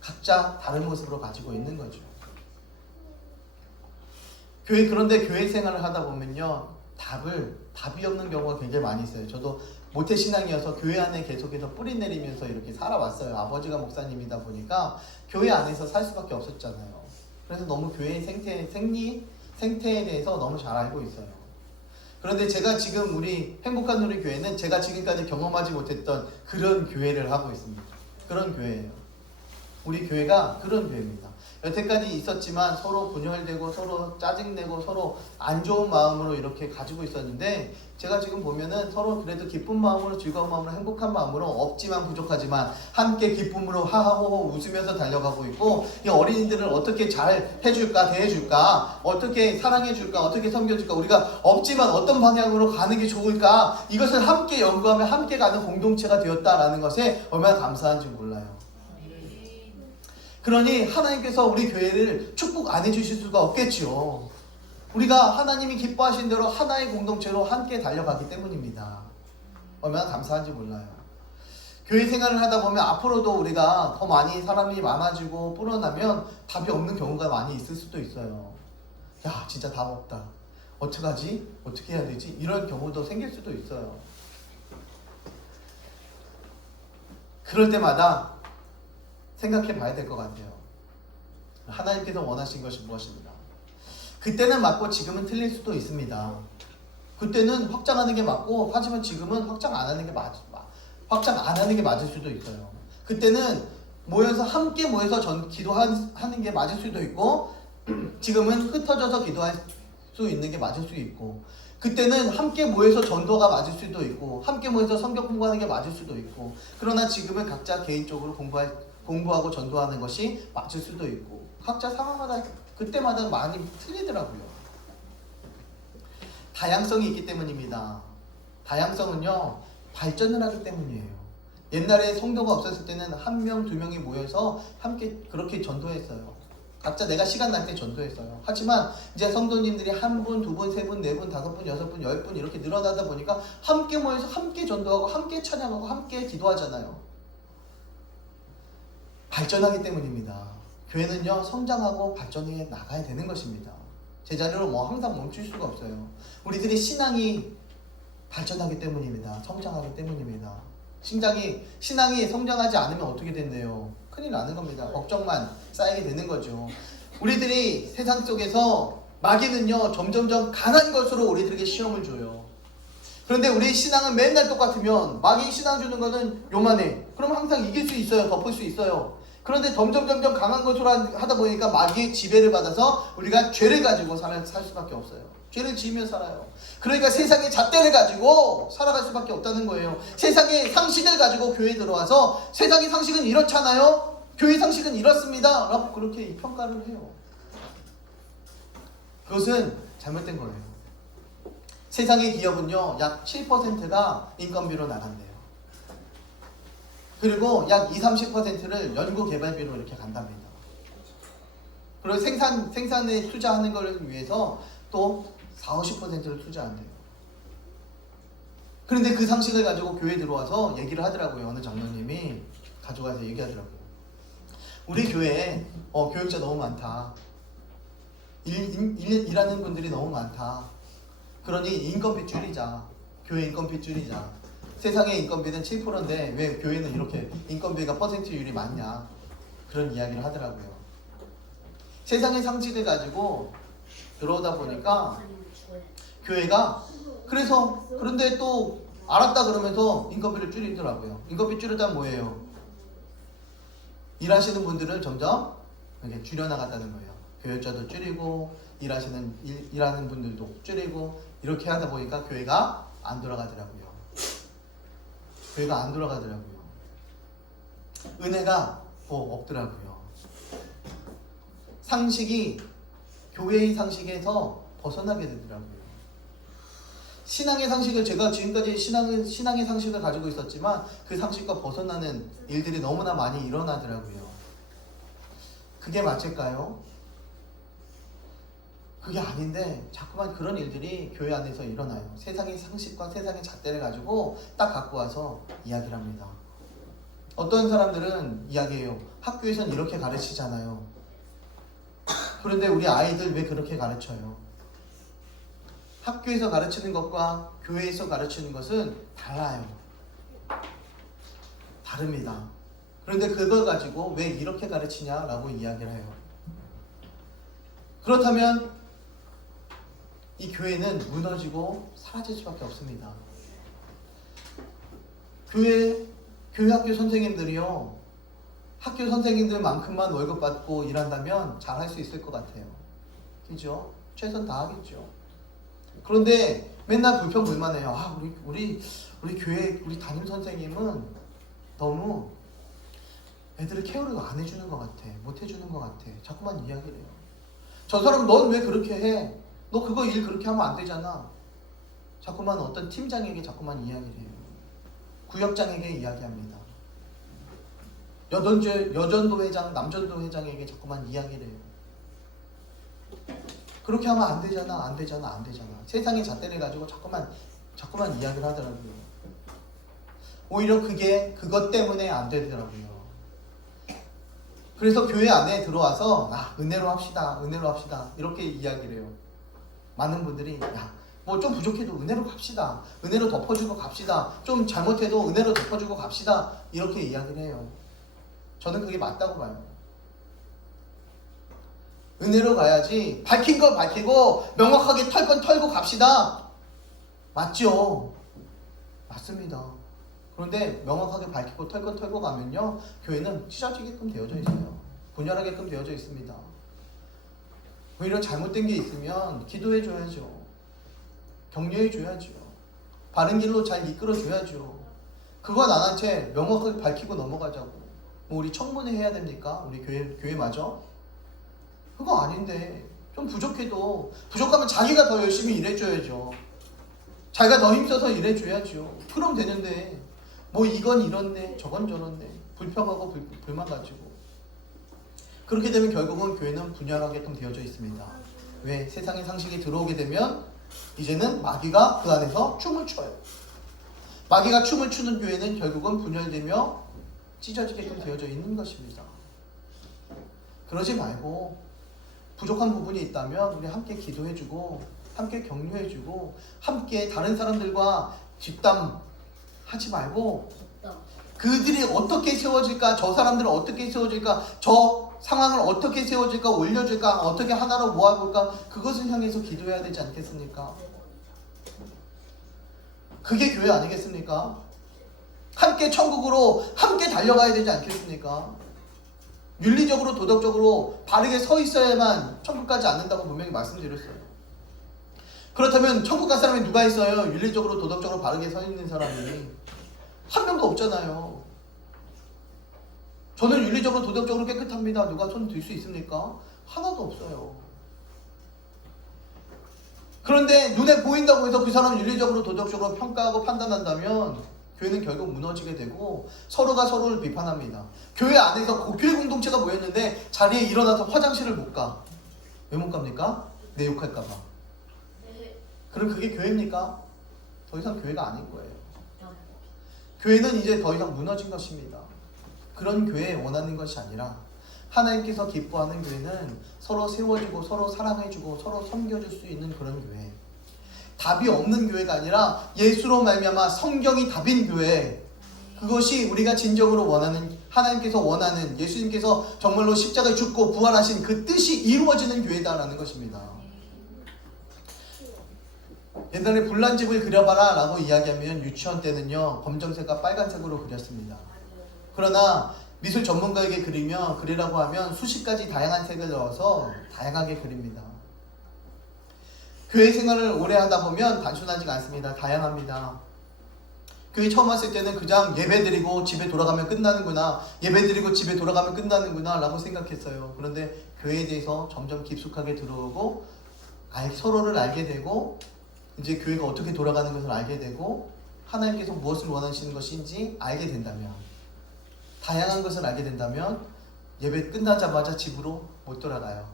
각자 다른 모습으로 가지고 있는 거죠. 그런데 교회 생활을 하다 보면요, 답이 없는 경우가 굉장히 많이 있어요. 저도 모태신앙이어서 교회 안에 계속해서 뿌리 내리면서 이렇게 살아왔어요. 아버지가 목사님이다 보니까 교회 안에서 살 수밖에 없었잖아요. 그래서 너무 교회의 생태에 대해서 너무 잘 알고 있어요. 그런데 제가 지금 우리 행복한 우리 교회는 제가 지금까지 경험하지 못했던 그런 교회를 하고 있습니다. 그런 교회예요. 우리 교회가 그런 교회입니다. 여태까지 있었지만 서로 분열되고 서로 짜증내고 서로 안 좋은 마음으로 이렇게 가지고 있었는데, 제가 지금 보면은 서로 그래도 기쁜 마음으로, 즐거운 마음으로, 행복한 마음으로, 없지만 부족하지만 함께 기쁨으로 하하호호 웃으면서 달려가고 있고, 이 어린이들을 어떻게 잘 해줄까, 대해줄까, 어떻게 사랑해줄까, 어떻게 섬겨줄까, 우리가 없지만 어떤 방향으로 가는 게 좋을까, 이것을 함께 연구하며 함께 가는 공동체가 되었다라는 것에 얼마나 감사한지 몰라요. 그러니 하나님께서 우리 교회를 축복 안 해주실 수가 없겠죠. 우리가 하나님이 기뻐하신 대로 하나의 공동체로 함께 달려가기 때문입니다. 얼마나 감사한지 몰라요. 교회 생활을 하다 보면 앞으로도 우리가 더 많이 사람이 많아지고 불어나면 답이 없는 경우가 많이 있을 수도 있어요. 야, 진짜 답 없다. 어떡하지? 어떻게 해야 되지? 이런 경우도 생길 수도 있어요. 그럴 때마다 생각해 봐야 될 것 같아요. 하나님께서 원하신 것이 무엇입니다. 그때는 맞고 지금은 틀릴 수도 있습니다. 그때는 확장하는 게 맞고, 하지만 지금은 확장 안 하는 게 맞을 수도 있어요. 그때는 함께 모여서 기도하는 게 맞을 수도 있고, 지금은 흩어져서 기도할 수 있는 게 맞을 수 있고, 그때는 함께 모여서 전도가 맞을 수도 있고, 함께 모여서 성경 공부하는 게 맞을 수도 있고, 그러나 지금은 각자 개인적으로 공부하고 전도하는 것이 맞을 수도 있고, 각자 상황마다 그때마다 많이 틀리더라고요. 다양성이 있기 때문입니다. 다양성은요, 발전을 하기 때문이에요. 옛날에 성도가 없었을 때는 한 명, 두 명이 모여서 함께 그렇게 전도했어요. 각자 내가 시간 날 때 전도했어요. 하지만 이제 성도님들이 한 분, 두 분, 세 분, 네 분, 다섯 분, 여섯 분, 10분 이렇게 늘어나다 보니까 함께 모여서 함께 전도하고 함께 찬양하고 함께 기도하잖아요. 발전하기 때문입니다. 교회는요, 성장하고 발전해 나가야 되는 것입니다. 제자리로 항상 멈출 수가 없어요. 우리들의 신앙이 발전하기 때문입니다. 성장하기 때문입니다. 신앙이 성장하지 않으면 어떻게 된대요? 큰일 나는 겁니다. 걱정만 쌓이게 되는 거죠. 우리들이 세상 속에서 마귀는요 점점점 강한 것으로 우리들에게 시험을 줘요. 그런데 우리 신앙은 맨날 똑같으면 마귀 신앙 주는 거는 요만해. 그럼 항상 이길 수 있어요. 덮을 수 있어요. 그런데 점점 강한 것으로 하다 보니까 마귀의 지배를 받아서 우리가 죄를 가지고 살 수밖에 없어요. 죄를 지으며 살아요. 그러니까 세상의 잣대를 가지고 살아갈 수밖에 없다는 거예요. 세상의 상식을 가지고 교회에 들어와서 세상의 상식은 이렇잖아요. 교회 상식은 이렇습니다. 라고 그렇게 평가를 해요. 그것은 잘못된 거예요. 세상의 기업은요 약 7%가 인건비로 나간대요. 그리고 약 20-30%를 연구개발비로 이렇게 간답니다. 그리고 생산에 투자하는 걸 위해서 또 40-50%를 투자한대요. 그런데 그 상식을 가지고 교회에 들어와서 얘기를 하더라고요. 어느 장로님이 가져가서 얘기하더라고요. 우리 교회에 교육자 너무 많다. 일하는 분들이 너무 많다. 그러니 인건비 줄이자. 교회 인건비 줄이자. 세상의 인건비는 7%인데 왜 교회는 이렇게 인건비가 퍼센트율이 많냐. 그런 이야기를 하더라고요. 세상의 상식을 가지고 들어오다 보니까 교회가 그런데 또 알았다 그러면서 인건비를 줄이더라고요. 인건비 줄였다면 뭐예요? 일하시는 분들을 점점 이렇게 줄여나갔다는 거예요. 교육자도 줄이고 일하는 분들도 줄이고 이렇게 하다 보니까 교회가 안 돌아가더라고요. 교회가 안 돌아가더라고요. 은혜가 없더라고요. 상식이 교회의 상식에서 벗어나게 되더라고요. 신앙의 상식을 제가 지금까지 신앙의 상식을 가지고 있었지만 그 상식과 벗어나는 일들이 너무나 많이 일어나더라고요. 그게 맞을까요? 그게 아닌데 자꾸만 그런 일들이 교회 안에서 일어나요. 세상의 상식과 세상의 잣대를 가지고 딱 갖고 와서 이야기를 합니다. 어떤 사람들은 이야기해요. 학교에서는 이렇게 가르치잖아요. 그런데 우리 아이들 왜 그렇게 가르쳐요? 학교에서 가르치는 것과 교회에서 가르치는 것은 달라요. 다릅니다. 그런데 그걸 가지고 왜 이렇게 가르치냐라고 이야기를 해요. 그렇다면 이 교회는 무너지고 사라질 수밖에 없습니다. 교회 학교 선생님들이요. 학교 선생님들만큼만 월급 받고 일한다면 잘할 수 있을 것 같아요. 그죠? 최선 다하겠죠. 그런데 맨날 불평불만해요. 우리 교회 우리 담임 선생님은 너무 애들을 케어를 안 해주는 것 같아. 못 해주는 것 같아. 자꾸만 이야기를 해요. 저 사람 넌 왜 그렇게 해? 너 그거 일 그렇게 하면 안 되잖아. 자꾸만 어떤 팀장에게 자꾸만 이야기를 해요. 구역장에게 이야기합니다. 여전도 회장, 남전도 회장에게 자꾸만 이야기를 해요. 그렇게 하면 안 되잖아. 세상의 잣대를 가지고 자꾸만 이야기를 하더라고요. 오히려 그것 때문에 안 되더라고요. 그래서 교회 안에 들어와서 은혜로 합시다 이렇게 이야기를 해요. 많은 분들이 뭐 좀 부족해도 은혜로 갑시다. 은혜로 덮어주고 갑시다. 좀 잘못해도 은혜로 덮어주고 갑시다. 이렇게 이야기를 해요. 저는 그게 맞다고 봐요. 은혜로 가야지 밝힌 거 밝히고 명확하게 털 건 털고 갑시다. 맞죠? 맞습니다. 그런데 명확하게 밝히고 털 건 털고 가면요 교회는 찢어지게끔 되어져 있어요. 분열하게끔 되어져 있습니다. 오히려 잘못된 게 있으면 기도해 줘야죠. 격려해 줘야죠. 바른 길로 잘 이끌어 줘야죠. 그건 안 한 채 명확하게 밝히고 넘어가자고. 뭐 우리 청문회 해야 됩니까? 우리 교회마저? 그거 아닌데 좀 부족하면 자기가 더 열심히 일해줘야죠. 자기가 더 힘써서 일해줘야죠. 그럼 되는데 뭐 이건 이렇네 저건 저렇네 불평하고 불만 가지고 그렇게 되면 결국은 교회는 분열하게끔 되어져 있습니다. 왜? 세상의 상식이 들어오게 되면 이제는 마귀가 그 안에서 춤을 춰요. 마귀가 춤을 추는 교회는 결국은 분열되며 찢어지게끔 되어져 있는 것입니다. 그러지 말고 부족한 부분이 있다면 우리 함께 기도해주고 함께 격려해주고 함께 다른 사람들과 뒷담하지 말고 그들이 어떻게 세워질까 저 사람들은 어떻게 세워질까 저 상황을 어떻게 세워줄까, 올려줄까, 어떻게 하나로 모아볼까, 그것을 향해서 기도해야 되지 않겠습니까? 그게 교회 아니겠습니까? 함께 천국으로 함께 달려가야 되지 않겠습니까? 윤리적으로 도덕적으로 바르게 서 있어야만 천국 가지 않는다고 분명히 말씀드렸어요. 그렇다면 천국 갈 사람이 누가 있어요? 윤리적으로 도덕적으로 바르게 서 있는 사람이 한 명도 없잖아요. 저는 윤리적으로 도덕적으로 깨끗합니다. 누가 손 들 수 있습니까? 하나도 없어요. 그런데 눈에 보인다고 해서 그 사람 윤리적으로 도덕적으로 평가하고 판단한다면 교회는 결국 무너지게 되고 서로가 서로를 비판합니다. 교회 안에서 교회 공동체가 모였는데 자리에 일어나서 화장실을 못 가. 왜 못 갑니까? 내 욕할까 봐. 그럼 그게 교회입니까? 더 이상 교회가 아닌 거예요. 교회는 이제 더 이상 무너진 것입니다. 그런 교회 원하는 것이 아니라 하나님께서 기뻐하는 교회는 서로 세워주고 서로 사랑해주고 서로 섬겨줄 수 있는 그런 교회. 답이 없는 교회가 아니라 예수로 말미암아 성경이 답인 교회. 그것이 우리가 진정으로 원하는, 하나님께서 원하는, 예수님께서 정말로 십자가에 죽고 부활하신 그 뜻이 이루어지는 교회다라는 것입니다. 옛날에 불난집을 그려봐라 라고 이야기하면 유치원 때는요 검정색과 빨간색으로 그렸습니다. 그러나 미술 전문가에게 그리라고 하면 수십 가지 다양한 색을 넣어서 다양하게 그립니다. 교회 생활을 오래 하다 보면 단순하지가 않습니다. 다양합니다. 교회 처음 왔을 때는 그냥 예배드리고 집에 돌아가면 끝나는구나, 예배드리고 집에 돌아가면 끝나는구나 라고 생각했어요. 그런데 교회에 대해서 점점 깊숙하게 들어오고 서로를 알게 되고 이제 교회가 어떻게 돌아가는 것을 알게 되고 하나님께서 무엇을 원하시는 것인지 알게 된다면, 다양한 것을 알게 된다면 예배 끝나자마자 집으로 못 돌아가요.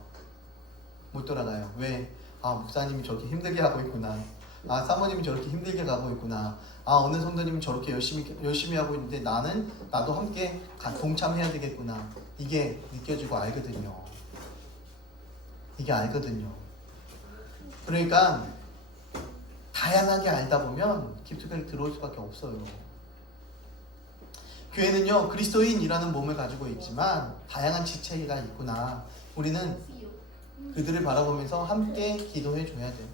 왜? 목사님이 저렇게 힘들게 하고 있구나. 사모님이 저렇게 힘들게 가고 있구나. 어느 성도님은 저렇게 열심히 하고 있는데 나도 함께 동참해야 되겠구나. 이게 느껴지고 알거든요. 이게 알거든요. 그러니까 다양하게 알다 보면 깊숙하게 들어올 수밖에 없어요. 교회는요 그리스도인이라는 몸을 가지고 있지만 다양한 지체가 있구나. 우리는 그들을 바라보면서 함께 기도해 줘야 돼요.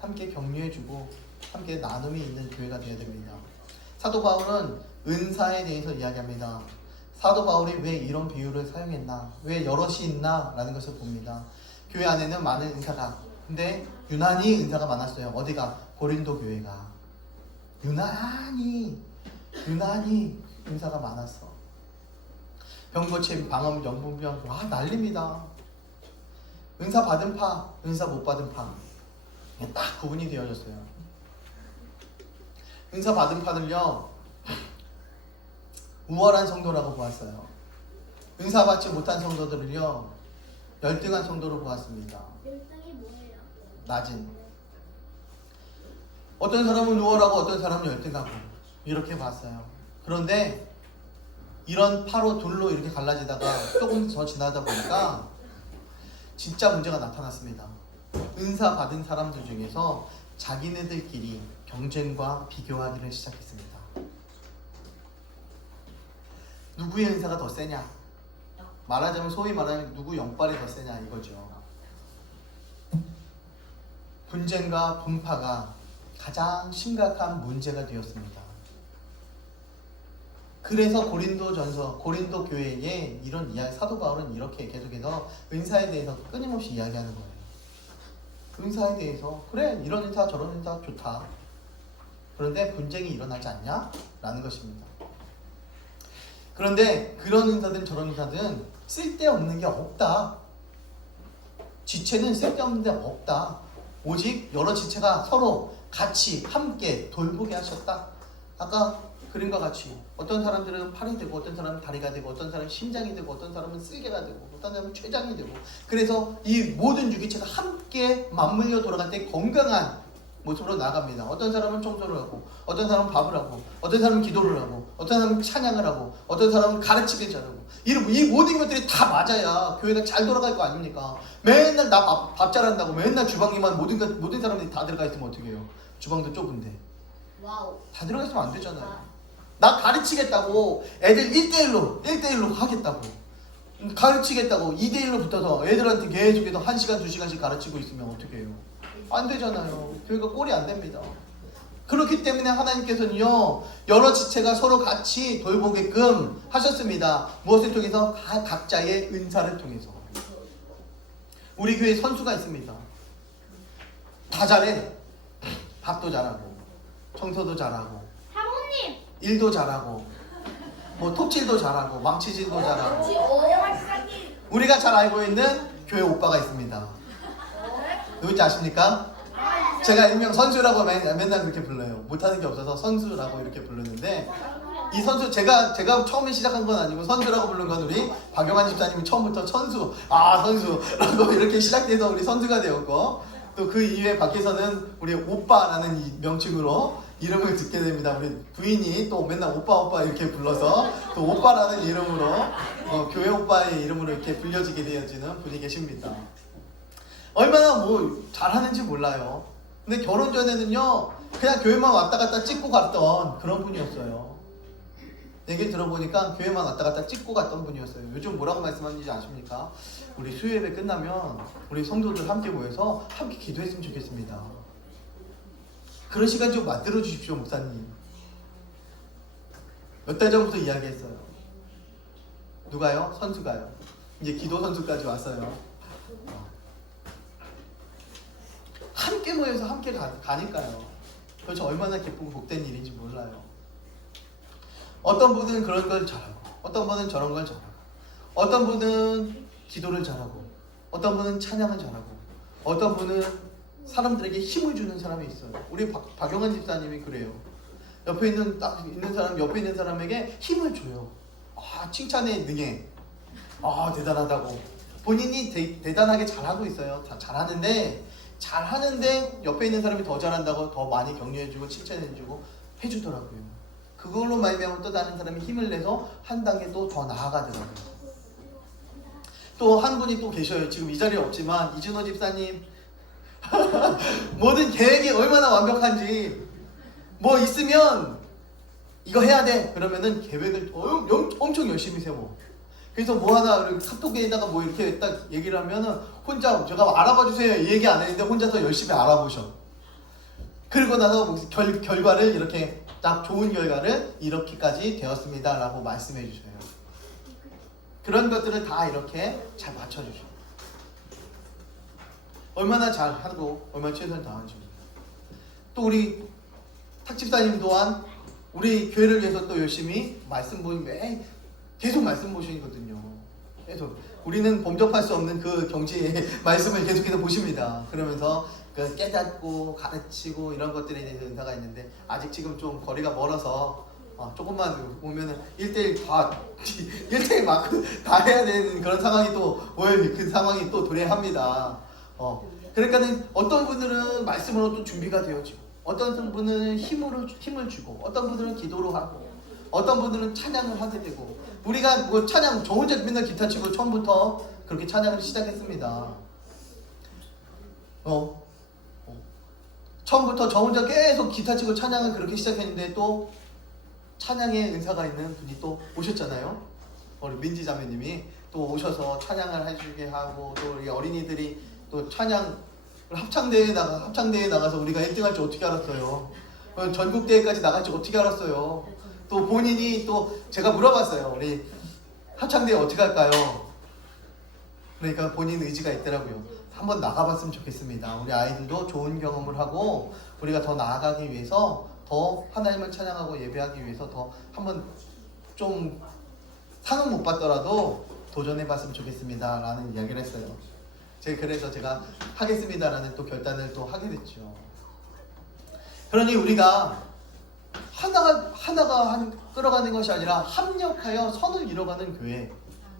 함께 격려해 주고 함께 나눔이 있는 교회가 되어야 됩니다. 사도 바울은 은사에 대해서 이야기합니다. 사도 바울이 왜 이런 비유를 사용했나, 왜 여럿이 있나 라는 것을 봅니다. 교회 안에는 많은 은사가, 근데 유난히 은사가 많았어요. 어디가? 고린도 교회가 유난히 은사가 많았어. 병고침, 방언, 영분병, 난립니다. 은사 받은 파, 은사 못 받은 파, 딱 구분이 되어졌어요. 은사 받은 파들요 우월한 성도라고 보았어요. 은사 받지 못한 성도들을요 열등한 성도로 보았습니다. 열등이 뭐예요? 낮은. 어떤 사람은 우월하고 어떤 사람은 열등하고 이렇게 봤어요. 그런데 이런 파로 둘로 이렇게 갈라지다가 조금 더 지나다 보니까 진짜 문제가 나타났습니다. 은사 받은 사람들 중에서 자기네들끼리 경쟁과 비교하기를 시작했습니다. 누구의 은사가 더 세냐? 말하자면 소위 말하면 누구 영빨이 더 세냐 이거죠. 분쟁과 분파가 가장 심각한 문제가 되었습니다. 그래서 고린도 교회에 이런 이야기, 사도 바울은 이렇게 계속해서 은사에 대해서 끊임없이 이야기하는 거예요. 은사에 대해서 그래 이런 은사 저런 은사 좋다. 그런데 분쟁이 일어나지 않냐? 라는 것입니다. 그런데 그런 은사든 저런 은사든 쓸데없는 게 없다. 지체는 쓸데없는 데 없다. 오직 여러 지체가 서로 같이 함께 돌보게 하셨다. 아까 그림과 같이 어떤 사람들은 팔이 되고 어떤 사람은 다리가 되고 어떤 사람은 심장이 되고 어떤 사람은 쓸개가 되고 어떤 사람은 췌장이 되고, 그래서 이 모든 유기체가 함께 맞물려 돌아갈 때 건강한 모습으로 나갑니다. 어떤 사람은 청소를 하고 어떤 사람은 밥을 하고 어떤 사람은 기도를 하고 어떤 사람은 찬양을 하고 어떤 사람은 가르치기 잘하고, 이 모든 것들이 다 맞아야 교회가 잘 돌아갈 거 아닙니까? 맨날 나 밥 잘한다고 맨날 주방에만 모든 사람들이 다 들어가 있으면 어떻게 해요? 주방도 좁은데. 와우. 다 들어가 있으면 안 되잖아요. 나 가르치겠다고 애들 1대1로 하겠다고 가르치겠다고 2대1로 붙어서 애들한테 계속해서 1시간 2시간씩 가르치고 있으면 어떻게 해요? 안 되잖아요. 교회가 꼴이 안 됩니다. 그렇기 때문에 하나님께서는요, 여러 지체가 서로 같이 돌보게끔 하셨습니다. 무엇을 통해서? 각자의 은사를 통해서. 우리 교회에 선수가 있습니다. 다 잘해. 밥도 잘하고 청소도 잘하고 사모님. 일도 잘하고 뭐 톱질도 잘하고 망치질도 잘하고. 우리가 잘 알고 있는 교회 오빠가 있습니다. 누군지 아십니까? 제가 일명 선수라고 맨날 그렇게 불러요. 못하는 게 없어서 선수라고 이렇게 부르는데, 이 선수 제가 처음에 시작한 건 아니고 선수라고 부른 건 우리 박영환 집사님이 처음부터 선수라고 이렇게 시작돼서 우리 선수가 되었고, 또 그 이외에 밖에서는 우리 오빠라는 이 명칭으로 이름을 듣게 됩니다. 우리 부인이 또 맨날 오빠 이렇게 불러서 또 오빠라는 이름으로 교회 오빠의 이름으로 이렇게 불려지게 되어지는 분이 계십니다. 얼마나 뭐 잘하는지 몰라요. 근데 결혼 전에는요, 그냥 교회만 왔다 갔다 찍고 갔던 그런 분이었어요. 얘기 들어보니까 교회만 왔다 갔다 찍고 갔던 분이었어요. 요즘 뭐라고 말씀하는지 아십니까? 우리 수요예배 끝나면 우리 성도들 함께 모여서 함께 기도했으면 좋겠습니다. 그런 시간 좀 만들어 주십시오, 목사님. 몇 달 전부터 이야기했어요. 누가요? 선수가요. 이제 기도 선수까지 왔어요. 함께 모여서 함께 가니까요. 그렇죠. 얼마나 기쁘고 복된 일인지 몰라요. 어떤 분은 그런 걸 잘하고, 어떤 분은 저런 걸 잘하고, 어떤 분은 기도를 잘하고, 어떤 분은 찬양을 잘하고, 어떤 분은 사람들에게 힘을 주는 사람이 있어요. 우리 박영환 집사님이 그래요. 옆에 있는 사람에게 힘을 줘요. 칭찬에 능해. 대단하다고. 본인이 대단하게 잘하고 있어요. 다 잘하는데 옆에 있는 사람이 더 잘한다고 더 많이 격려해주고 칭찬해주고 해주더라고요. 그걸로 말미암아 또 다른 사람이 힘을 내서 한 단계 또 더 나아가더라고요. 또 한 분이 또 계셔요. 지금 이 자리에 없지만 이준호 집사님. 모든 계획이 얼마나 완벽한지, 뭐 있으면 이거 해야 돼 그러면은 계획을 엄청 열심히 세워. 그래서 뭐 하나 카톡에다가 뭐 이렇게 딱 얘기를 하면은 혼자 제가 알아봐 주세요 이 얘기 안 했는데 혼자서 열심히 알아보셔. 그리고 나서 결과를 이렇게 딱 좋은 결과를 이렇게까지 되었습니다 라고 말씀해 주셔요. 그런 것들을 다 이렇게 잘 맞춰주셔. 얼마나 잘하고 얼마나 최선을 다하는지. 또 우리 탁집사님 또한 우리 교회를 위해서 또 열심히 계속 말씀 보시거든요. 계속 우리는 범접할 수 없는 그 경지의 말씀을 계속해서 보십니다. 그러면서 그 깨닫고 가르치고 이런 것들에 대해서 은사가 있는데, 아직 지금 좀 거리가 멀어서 조금만 오면은 1대1 막 다 해야 되는 그런 상황이 또 그 상황이 또 도래합니다. 그러니까는 어떤 분들은 말씀으로 또 준비가 되어지고, 어떤 분은 힘을 주고, 어떤 분들은 기도로 하고, 어떤 분들은 찬양을 하게 되고. 우리가 뭐 찬양 저 혼자 맨날 기타 치고 처음부터 그렇게 찬양을 시작했습니다. 처음부터 저 혼자 계속 기타 치고 찬양을 그렇게 시작했는데, 또 찬양의 은사가 있는 분이 또 오셨잖아요. 우리 민지 자매님이 또 오셔서 찬양을 해주게 하고, 또 우리 어린이들이 또 찬양 합창대회에 나가서 우리가 1등 할 줄 어떻게 알았어요? 전국대회까지 나갈 줄 어떻게 알았어요? 또 본인이 또 제가 물어봤어요. 우리 합창대회 어떻게 할까요? 그러니까 본인 의지가 있더라고요. 한번 나가봤으면 좋겠습니다. 우리 아이들도 좋은 경험을 하고 우리가 더 나아가기 위해서, 더 하나님을 찬양하고 예배하기 위해서 더 한번 좀 상은 못 받더라도 도전해봤으면 좋겠습니다 라는 이야기를 했어요. 그래서 제가 하겠습니다라는 또 결단을 또 하게 됐죠. 그러니 우리가 하나가 끌어가는 것이 아니라 합력하여 선을 이뤄가는 교회,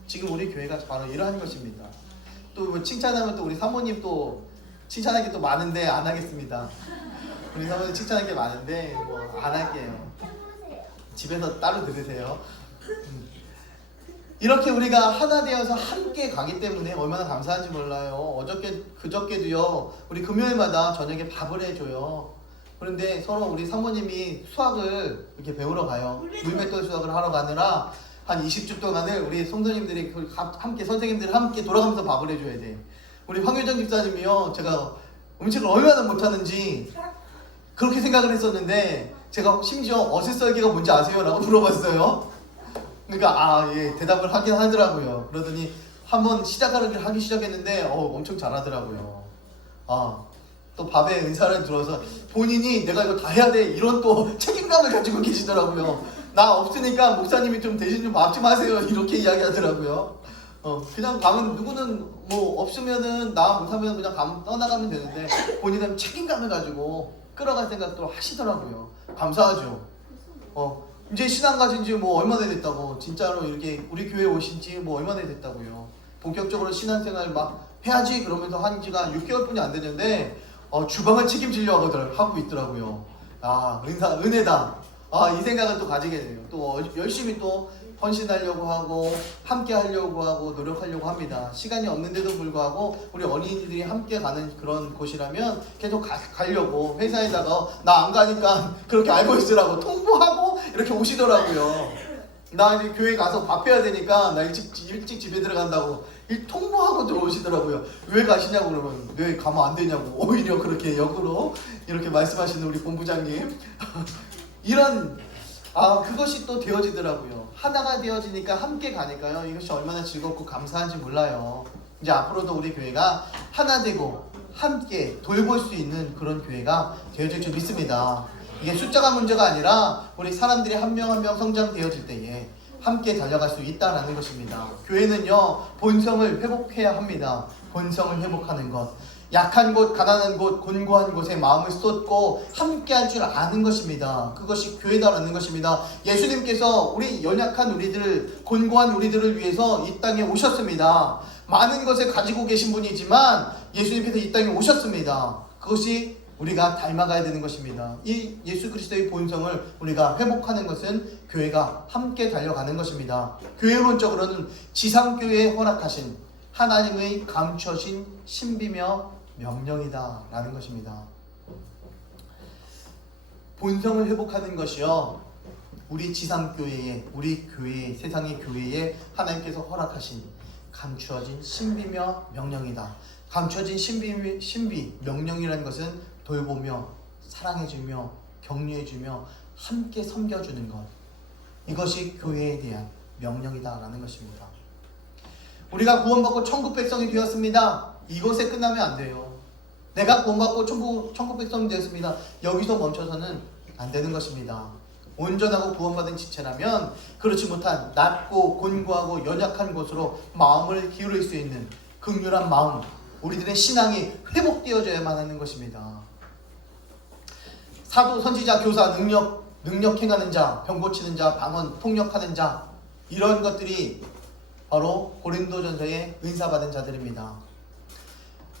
지금 우리 교회가 바로 이러한 것입니다. 또 뭐 칭찬하면 또 우리 사모님 또 칭찬할 게 또 많은데 안 하겠습니다. 우리 사모님 칭찬할 게 많은데 뭐 안 할게요. 집에서 따로 들으세요. 이렇게 우리가 하나 되어서 함께 가기 때문에 얼마나 감사한지 몰라요. 그저께도요, 우리 금요일마다 저녁에 밥을 해줘요. 그런데 서로 우리 사모님이 수학을 이렇게 배우러 가요. 물맷돌 수학을 하러 가느라 한 20주 동안을 우리 성도님들이 함께 선생님들이 함께 돌아가면서 밥을 해줘야 돼. 우리 황효정 집사님이요, 제가 음식을 얼마나 못하는지 그렇게 생각을 했었는데 제가 심지어 어슷썰기가 뭔지 아세요? 라고 물어봤어요. 그러니까 예, 대답을 하긴 하더라고요. 그러더니 한번 하기 시작했는데 엄청 잘하더라고요. 또 밥에 은사를 들어서 본인이 내가 이거 다 해야 돼 이런 또 책임감을 가지고 계시더라고요. 나 없으니까 목사님이 좀 대신 좀 밥 좀 하세요 이렇게 이야기하더라고요. 그냥 가면 누구는 뭐 없으면은 나 못하면 그냥 떠나가면 되는데 본인은 책임감을 가지고 끌어갈 생각도 하시더라고요. 감사하죠. 이제 신앙 가진 지 뭐 얼마나 됐다고, 진짜로 이렇게 우리 교회 오신 지 뭐 얼마나 됐다고요. 본격적으로 신앙생활 막 해야지 그러면서 한 지가 6개월뿐이 안 됐는데 주방을 책임지려고 하고 있더라고요. 은혜다. 이 생각을 또 가지게 돼요. 또 열심히 또 헌신하려고 하고 함께 하려고 하고 노력하려고 합니다. 시간이 없는데도 불구하고 우리 어린이들이 함께 가는 그런 곳이라면 계속 가려고, 회사에다가 나 안 가니까 그렇게 알고 있으라고 통보하고 이렇게 오시더라고요. 나 이제 교회 가서 밥 해야 되니까 나 일찍 집에 들어간다고 통보하고 들어오시더라고요. 왜 가시냐고 그러면 왜 가면 안 되냐고 오히려 그렇게 역으로 이렇게 말씀하시는 우리 본부장님. 이런 그것이 또 되어지더라고요. 하나가 되어지니까 함께 가니까요. 이것이 얼마나 즐겁고 감사한지 몰라요. 이제 앞으로도 우리 교회가 하나 되고 함께 돌볼 수 있는 그런 교회가 되어질 줄 믿습니다. 이게 숫자가 문제가 아니라 우리 사람들이 한 명 한 명 성장되어질 때에 함께 달려갈 수 있다는 것입니다. 교회는요, 본성을 회복해야 합니다. 본성을 회복하는 것. 약한 곳, 가난한 곳, 곤고한 곳에 마음을 쏟고 함께 할 줄 아는 것입니다. 그것이 교회다라는 것입니다. 예수님께서 우리 연약한 우리들, 곤고한 우리들을 위해서 이 땅에 오셨습니다. 많은 것을 가지고 계신 분이지만 예수님께서 이 땅에 오셨습니다. 그것이 우리가 닮아가야 되는 것입니다. 이 예수 그리스도의 본성을 우리가 회복하는 것은 교회가 함께 달려가는 것입니다. 교회론적으로는 지상교회에 허락하신 하나님의 감춰진 신비며 명령이다 라는 것입니다. 본성을 회복하는 것이요, 우리 지상교회에, 우리 교회에, 세상의 교회에 하나님께서 허락하신 감추어진 신비며 명령이다. 감춰진 신비, 명령이라는 것은 돌보며 사랑해주며 격려해주며 함께 섬겨주는 것, 이것이 교회에 대한 명령이다 라는 것입니다. 우리가 구원받고 천국 백성이 되었습니다. 이것에 끝나면 안 돼요. 내가 구원받고 천국 백성이 되었습니다. 여기서 멈춰서는 안 되는 것입니다. 온전하고 구원받은 지체라면 그렇지 못한 낮고 곤고하고 연약한 곳으로 마음을 기울일 수 있는 긍휼한 마음, 우리들의 신앙이 회복되어져야만 하는 것입니다. 사도, 선지자, 교사, 능력 행하는 자, 병 고치는 자, 방언, 통역하는 자, 이런 것들이 바로 고린도전서에 은사받은 자들입니다.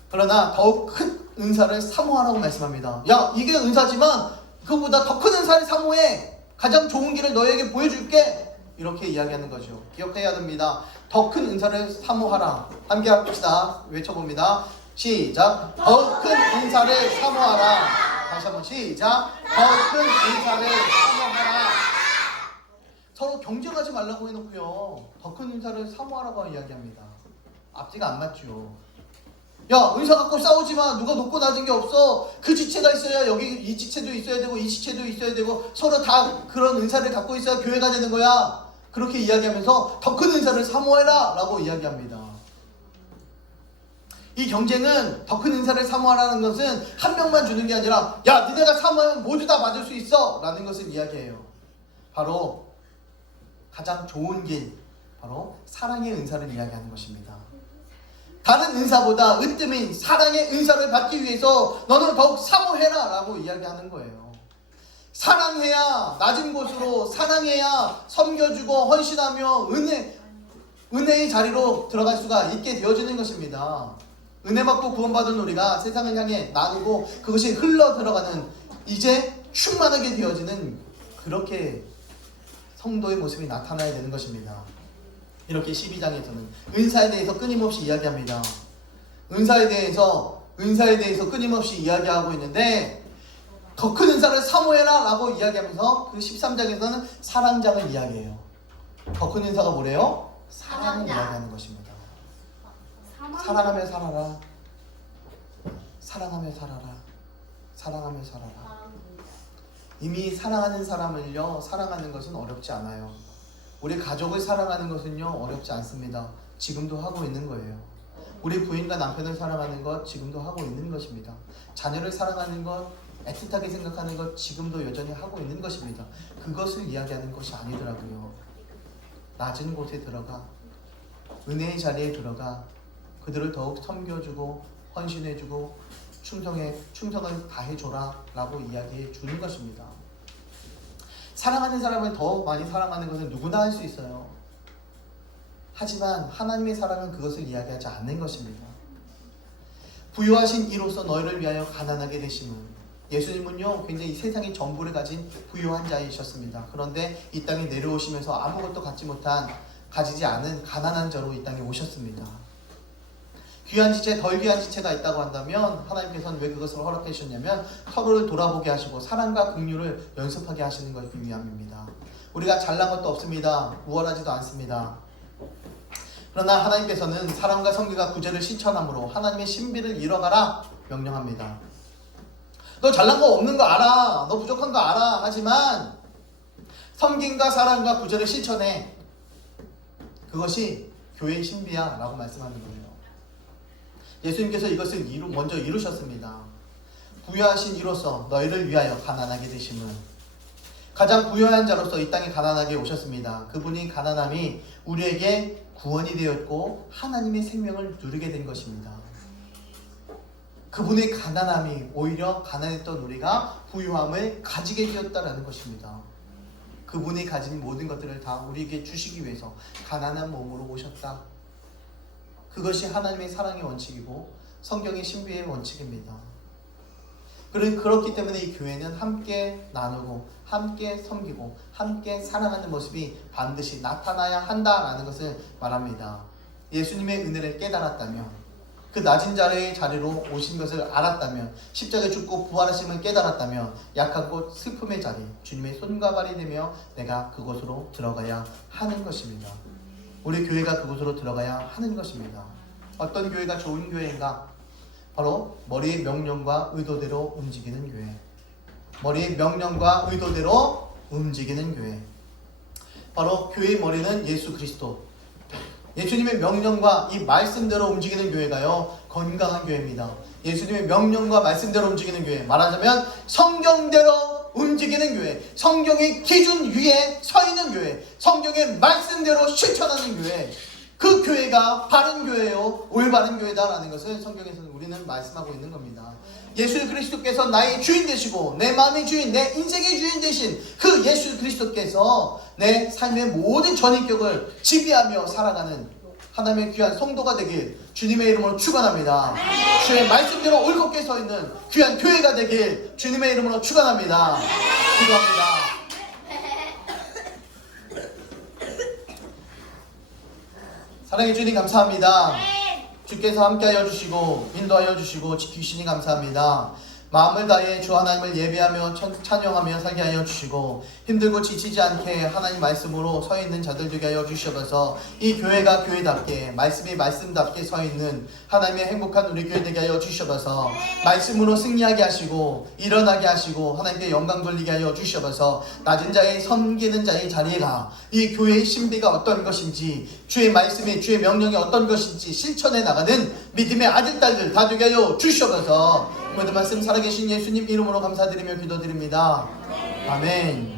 그러나 더욱 큰 은사를 사모하라고 말씀합니다. 야, 이게 은사지만 그것보다 더 큰 은사를 사모해. 가장 좋은 길을 너에게 보여줄게. 이렇게 이야기하는 거죠. 기억해야 됩니다. 더 큰 은사를 사모하라. 함께 합시다. 외쳐봅니다. 시작. 더 큰 은사를 사모하라. 다시 한번 시작. 더 큰 은사를 사모하라. 서로 경쟁하지 말라고 해놓고요, 더 큰 은사를 사모하라고 이야기합니다. 앞뒤가 안 맞죠. 야, 은사 갖고 싸우지 마. 누가 높고 낮은 게 없어. 그 지체가 있어야 여기 이 지체도 있어야 되고 이 지체도 있어야 되고 서로 다 그런 은사를 갖고 있어야 교회가 되는 거야. 그렇게 이야기하면서 더 큰 은사를 사모해라 라고 이야기합니다. 이 경쟁은, 더 큰 은사를 사모하라는 것은 한 명만 주는 게 아니라 야, 니네가 사모하면 모두 다 받을 수 있어 라는 것을 이야기해요. 바로 가장 좋은 길, 바로 사랑의 은사를 이야기하는 것입니다. 다른 은사보다 으뜸인 사랑의 은사를 받기 위해서 너는 더욱 사모해라 라고 이야기하는 거예요. 사랑해야 낮은 곳으로, 사랑해야 섬겨주고 헌신하며 은혜의 자리로 들어갈 수가 있게 되어지는 것입니다. 은혜 받고 구원받은 우리가 세상을 향해 나누고 그것이 흘러 들어가는, 이제 충만하게 되어지는 그렇게 성도의 모습이 나타나야 되는 것입니다. 이렇게 12장에서는 은사에 대해서 끊임없이 이야기합니다. 은사에 대해서 끊임없이 이야기하고 있는데 더 큰 은사를 사모해라 라고 이야기하면서 그 13장에서는 사랑장을 이야기해요. 더 큰 인사가 뭐래요? 사랑을 사랑자. 이야기하는 것입니다. 사망. 사랑하며 살아라. 사랑하며 살아라. 사랑하며 살아라. 이미 사랑하는 사람을요, 사랑하는 것은 어렵지 않아요. 우리 가족을 사랑하는 것은요, 어렵지 않습니다. 지금도 하고 있는 거예요. 우리 부인과 남편을 사랑하는 것 지금도 하고 있는 것입니다. 자녀를 사랑하는 것, 애틋하게 생각하는 것 지금도 여전히 하고 있는 것입니다. 그것을 이야기하는 것이 아니더라고요. 낮은 곳에 들어가, 은혜의 자리에 들어가 그들을 더욱 섬겨주고 헌신해주고 충성을 다해줘라 라고 이야기해 주는 것입니다. 사랑하는 사람을 더 많이 사랑하는 것은 누구나 할 수 있어요. 하지만 하나님의 사랑은 그것을 이야기하지 않는 것입니다. 부유하신 이로써 너희를 위하여 가난하게 되심은, 예수님은요 굉장히 세상의 전부를 가진 부유한 자이셨습니다. 그런데 이 땅에 내려오시면서 아무것도 가지지 않은 가난한 자로 이 땅에 오셨습니다. 귀한 지체, 덜 귀한 지체가 있다고 한다면 하나님께서는 왜 그것을 허락해 주셨냐면 서로를 돌아보게 하시고 사랑과 긍휼을 연습하게 하시는 것을 위함입니다. 우리가 잘난 것도 없습니다. 우월하지도 않습니다. 그러나 하나님께서는 사랑과 성기가 구제를 실천함으로 하나님의 신비를 이뤄가라 명령합니다. 너 잘난 거 없는 거 알아. 너 부족한 거 알아. 하지만 섬김과 사랑과 구제를 실천해. 그것이 교회의 신비야 라고 말씀하는 거예요. 예수님께서 이것을 먼저 이루셨습니다. 부유하신 이로써 너희를 위하여 가난하게 되심은, 가장 부유한 자로서 이 땅에 가난하게 오셨습니다. 그분이 가난함이 우리에게 구원이 되었고 하나님의 생명을 누리게 된 것입니다. 그분의 가난함이 오히려 가난했던 우리가 부유함을 가지게 되었다라는 것입니다. 그분이 가진 모든 것들을 다 우리에게 주시기 위해서 가난한 몸으로 오셨다. 그것이 하나님의 사랑의 원칙이고 성경의 신비의 원칙입니다. 그렇기 때문에 이 교회는 함께 나누고 함께 섬기고 함께 사랑하는 모습이 반드시 나타나야 한다라는 것을 말합니다. 예수님의 은혜를 깨달았다면, 그 낮은 자리로 오신 것을 알았다면, 십자가에 죽고 부활하심을 깨달았다면 약한 곳 슬픔의 자리, 주님의 손과 발이 되며 내가 그곳으로 들어가야 하는 것입니다. 우리 교회가 그곳으로 들어가야 하는 것입니다. 어떤 교회가 좋은 교회인가? 바로 머리의 명령과 의도대로 움직이는 교회. 머리의 명령과 의도대로 움직이는 교회. 바로 교회의 머리는 예수 그리스도. 예수님의 명령과 이 말씀대로 움직이는 교회가요, 건강한 교회입니다. 예수님의 명령과 말씀대로 움직이는 교회. 말하자면 성경대로 움직이는 교회, 성경의 기준 위에 서 있는 교회, 성경의 말씀대로 실천하는 교회. 그 교회가 바른 교회요, 올바른 교회다라는 것을 성경에서는 우리는 말씀하고 있는 겁니다. 예수 그리스도께서 나의 주인 되시고 내 마음의 주인, 내 인생의 주인 되신 그 예수 그리스도께서 내 삶의 모든 전인격을 지배하며 살아가는 하나님의 귀한 성도가 되길 주님의 이름으로 축원합니다. 주의 말씀대로 올곧게 서 있는 귀한 교회가 되길 주님의 이름으로 축원합니다. 기도합니다. 사랑해 주님 감사합니다. 주께서 함께하여 주시고 인도하여 주시고 지키시니 감사합니다. 마음을 다해 주 하나님을 예배하며 찬양하며 살게 하여 주시고 힘들고 지치지 않게 하나님 말씀으로 서 있는 자들 되게 하여 주셔서 이 교회가 교회답게, 말씀이 말씀답게 서 있는 하나님의 행복한 우리 교회 되게 하여 주셔서 말씀으로 승리하게 하시고 일어나게 하시고 하나님께 영광 돌리게 하여 주셔서 낮은 자의 섬기는 자의 자리가 이 교회의 신비가 어떤 것인지, 주의 말씀이 주의 명령이 어떤 것인지 실천해 나가는 믿음의 아들 딸들 다 되게 하여 주셔서 모든 말씀 살아계신 예수님 이름으로 감사드리며 기도드립니다. 아멘.